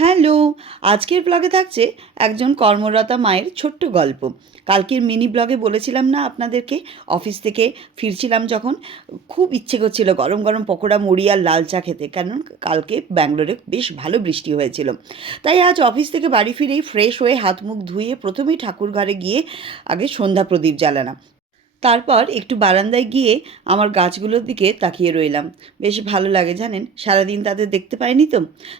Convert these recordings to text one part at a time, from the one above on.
Hello! আজকের ব্লগে থাকছে একজন কর্মরতা মায়ের ছোট্ট গল্প। কালকের মিনি ব্লগে বলেছিলাম না আপনাদেরকে, অফিস থেকে ফিরছিলাম যখন খুব ইচ্ছে করছিল গরম গরম পকোড়া, মুড়ি আর লাল চা খেতে, কারণ কালকে ব্যাঙ্গালোরে বেশ ভালো বৃষ্টি হয়েছিল। তাই আজ অফিস থেকে বাড়ি ফিরেই ফ্রেশ হয়ে হাত মুখ ধুয়ে প্রথমেই ঠাকুর ঘরে গিয়ে আগে সন্ধ্যা প্রদীপ জ্বালালাম। তারপর একটু বারান্দায় গিয়ে আমার গাছগুলোর দিকে তাকিয়ে রইলাম। বেশ ভালো লাগে জানেন, সারাদিন তাদের দেখতে পাইনি তো।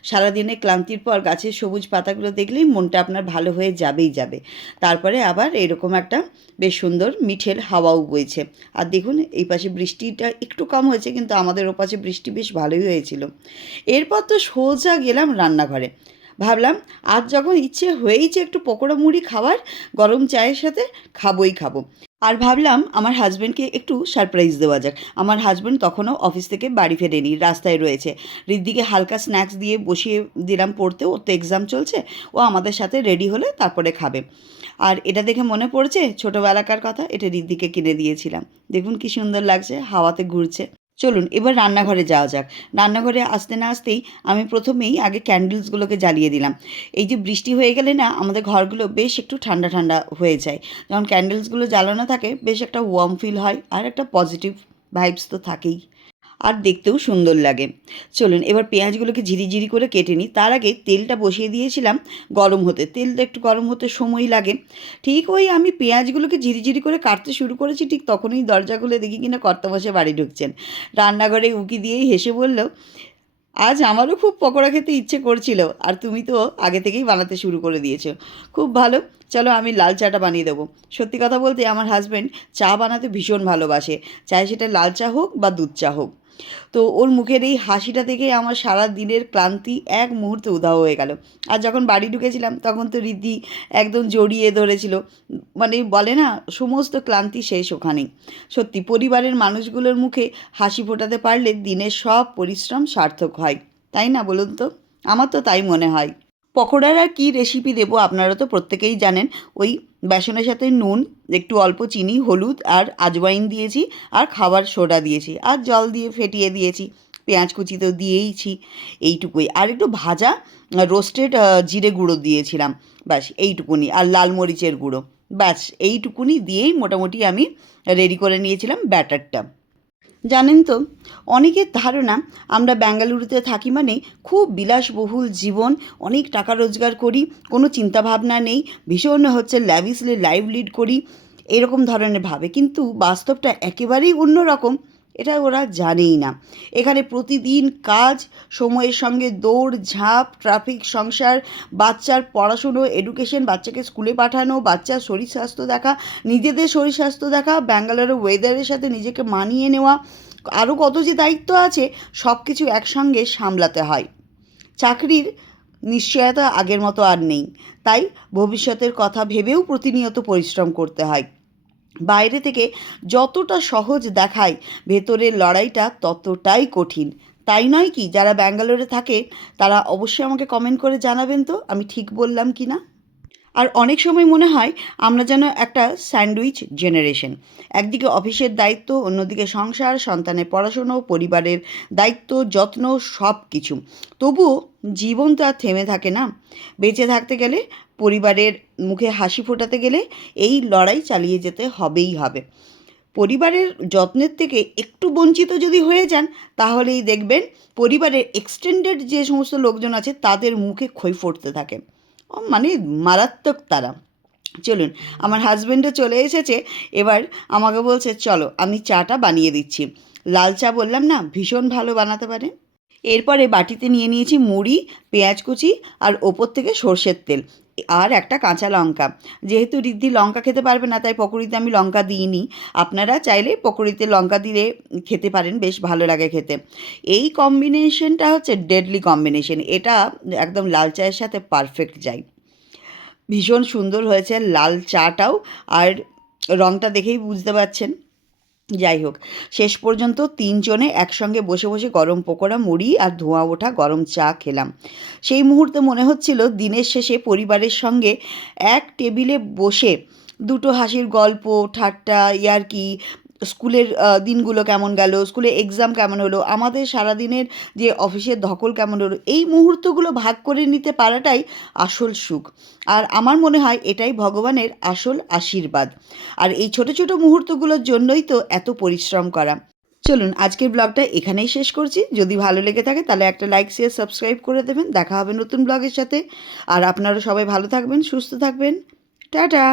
সারাদিনে ক্লান্তির পর গাছের সবুজ পাতাগুলো দেখলেই মনটা আপনার ভালো হয়ে যাবেই যাবে। তারপরে আবার এরকম একটা বেশ সুন্দর মিঠের হাওয়াও বইছে। আর দেখুন এই পাশে বৃষ্টিটা একটু কম হয়েছে, কিন্তু আমাদের ওপাশে বৃষ্টি বেশ ভালোই হয়েছিল। এরপর তো সোজা গেলাম রান্নাঘরে। ভাবলাম আজ যখন ইচ্ছে হয়েইছে একটু পকোড়া মুড়ি খাওয়ার, গরম চায়ের সাথে খাবোই খাবো। আর ভাবলাম আমার হাজব্যান্ডকে একটু সারপ্রাইজ দেওয়া যাক। আমার হাজব্যান্ড তখনও অফিস থেকে বাড়ি ফেরেনি, রাস্তায় রয়েছে। ঋদ্ধিকে হালকা স্ন্যাক্স দিয়ে বসিয়ে দিলাম পড়তে, ওর তো এক্সাম চলছে। ও আমাদের সাথে রেডি হলে তারপরে খাবে। আর এটা দেখে মনে পড়ছে ছোটোবেলাকার কথা, এটা ঋদ্ধিকে কিনে দিয়েছিলাম। দেখুন কি সুন্দর লাগছে, হাওয়াতে ঘুরছে। চলুন এবার রান্নাঘরে যাওয়া যাক। রান্নাঘরে আসতে না আসতেই আমি প্রথমেই আগে ক্যান্ডেলসগুলোকে জ্বালিয়ে দিলাম। এই যে বৃষ্টি হয়ে গেলে না আমাদের ঘরগুলো বেশ একটু ঠান্ডা ঠান্ডা হয়ে যায়। যখন ক্যান্ডেলসগুলো জ্বালানো থাকে বেশ একটা ওয়ার্ম ফিল হয়, আর একটা পজিটিভ ভাইবস তো থাকেই, আর দেখতেও সুন্দর লাগে। চলুন এবার পেঁয়াজগুলোকে ঝিরিঝিরি করে কেটে নিই। তার আগে তেলটা বসিয়ে দিয়েছিলাম গরম হতে। তেলটা একটু গরম হতে সময় লাগে। ঠিক ওই আমি পেঁয়াজগুলোকে ঝিরিঝিরি করে কাটতে শুরু করেছি, ঠিক তখনই দরজা খুলে দেখি কিনা কর্তামশাই বাড়ি ঢুকছেন। রান্নাঘরে উঁকি দিয়েই হেসে বলল, আজ আমারও খুব পকোড়া খেতে ইচ্ছে করছিল, আর তুমি তো আগে থেকেই বানাতে শুরু করে দিয়েছো। খুব ভালো, চলো আমি লাল চাটা বানিয়ে দেবো। সত্যি কথা বলতে আমার হাজব্যান্ড চা বানাতে ভীষণ ভালোবাসে, চাই সেটা লাল চা হোক বা দুধ চা হোক। তো ওর মুখের এই হাসিটা থেকে আমার সারা দিনের ক্লান্তি এক মুহূর্তে উধাও হয়ে গেল। আর যখন বাড়ি ঢুকেছিলাম তখন তো ঋদ্ধি একদম জড়িয়ে ধরেছিল। মানে বলে না, সমস্ত ক্লান্তি শেষ ওখানেই। সত্যি পরিবারের মানুষগুলোর মুখে হাসি ফোটাতে পারলে দিনের সব পরিশ্রম সার্থক হয়, তাই না বলুন তো? আমার তো তাই মনে হয়। পকোড়ার আর কী রেসিপি দেবো আপনারা তো প্রত্যেকেই জানেন। ওই বেসনের সাথে নুন, একটু অল্প চিনি, হলুদ আর আজওয়াইন দিয়েছি, আর খাবার সোডা দিয়েছি, আর জল দিয়ে ফেটিয়ে দিয়েছি। পেঁয়াজ কুচি তো দিয়েইছি, এইটুকুই। আর একটু ভাজা রোস্টেড জিরে গুঁড়ো দিয়েছিলাম, ব্যাস এইটুকুনি, আর লাল মরিচের গুঁড়ো, ব্যাস এইটুকুনি দিয়েই মোটামুটি আমি রেডি করে নিয়েছিলাম ব্যাটারটা। জানেন তো, অনেকের ধারণা আমরা বেঙ্গালুরুতে থাকি মানে খুব বিলাসবহুল জীবন, অনেক টাকা রোজগার করি, কোনো চিন্তাভাবনা নেই, ভীষণ ল্যাভিশলি লাইফ লিড করি, এরকম ধরনের ভাবে। কিন্তু বাস্তবটা একেবারেই অন্য রকম। এটা ওরা জানেই না। এখানে প্রতিদিন কাজ, সময়ের সঙ্গে দৌড় ঝাঁপ, ট্রাফিক, সংসার, বাচ্চার পড়াশুনো, এডুকেশন, বাচ্চাকে স্কুলে পাঠানো, বাচ্চার শরীর স্বাস্থ্য দেখা, নিজেদের শরীর স্বাস্থ্য দেখা, ব্যাঙ্গালোরের ওয়েদারের সাথে নিজেকে মানিয়ে নেওয়া, আরও কত যে দায়িত্ব আছে, সব কিছু একসঙ্গে সামলাতে হয়। চাকরির নিশ্চয়তা আগের মতো আর নেই, তাই ভবিষ্যতের কথা ভেবেও প্রতিনিয়ত পরিশ্রম করতে হয়। বাইরে থেকে যতটা সহজ দেখায়, ভেতরের লড়াইটা ততটাই কঠিন। তাই নয় কি? যারা ব্যাঙ্গালোরে থাকে তারা অবশ্যই আমাকে কমেন্ট করে জানাবেন তো আমি ঠিক বললাম কি না। আর অনেক সময় মনে হয় আমরা যেন একটা স্যান্ডউইচ জেনারেশন। একদিকে অফিসের দায়িত্ব, অন্যদিকে সংসার, সন্তানের পড়াশুনো, পরিবারের দায়িত্ব, যত্ন, সব কিছু। তবুও জীবন তো আর থেমে থাকে না। বেঁচে থাকতে গেলে, পরিবারের মুখে হাসি ফোটাতে গেলে এই লড়াই চালিয়ে যেতে হবেই হবে। পরিবারের যত্নের থেকে একটু বঞ্চিত যদি হয়ে যান, তাহলেই দেখবেন পরিবারের এক্সটেন্ডেড যে সমস্ত লোকজন আছে তাদের মুখে খই ফুটতে থাকে। মানে মারাত্মক তারা। চলুন, আমার হাজব্যান্ডও চলে এসেছে। এবার আমাকে বলছে চলো আমি চাটা বানিয়ে দিচ্ছি। লাল চা বললাম না ভীষণ ভালো বানাতে পারে। এরপরে বাটিতে নিয়ে নিয়েছি মুড়ি, পেঁয়াজ কুচি, আর ওপর থেকে সর্ষের তেল, আর একটা কাঁচা লঙ্কা। যেহেতু ঋদ্ধি লঙ্কা খেতে পারবে না, তাই পকোড়িতে আমি লঙ্কা দিইনি। আপনারা চাইলে পকোড়িতে লঙ্কা দিলে খেতে পারেন, বেশ ভালো লাগে খেতে। এই কম্বিনেশনটা ডেডলি কম্বিনেশন, এটা একদম লাল চায়ের সাথে পারফেক্ট যায়। ভীষণ সুন্দর হয়েছে লাল চাটাও, আর রঙটা দেখেই বুঝতে পারছেন। যাই হোক, শেষ পর্যন্ত তিনজনে একসঙ্গে বসে বসে গরম পকোড়া, মুড়ি আর ধোঁয়া ওঠা গরম চা খেলাম। সেই মুহূর্তে মনে হচ্ছিল দিনের শেষে পরিবারের সঙ্গে এক টেবিলে বসে দুটো হাসির গল্প, ঠাট্টা, ইয়ার্কি, স্কুলের দিনগুলো কেমন গেল, স্কুলে এক্সাম কেমন হলো, আমাদের সারাদিনের যে অফিসের ধকল কেমন হলো, এই মুহূর্তগুলো ভাগ করে নিতে পারাটাই আসল সুখ। আর আমার মনে হয় এটাই ভগবানের আসল আশীর্বাদ। আর এই ছোট ছোট মুহূর্তগুলোর জন্যই তো এত পরিশ্রম করা। চলুন আজকের ব্লগটা এখানেই শেষ করছি। যদি ভালো লেগে থাকে তাহলে একটা লাইক, শেয়ার, সাবস্ক্রাইব করে দেবেন। দেখা হবে নতুন ব্লগের সাথে। আর আপনারা সবাই ভালো থাকবেন, সুস্থ থাকবেন। টাটা।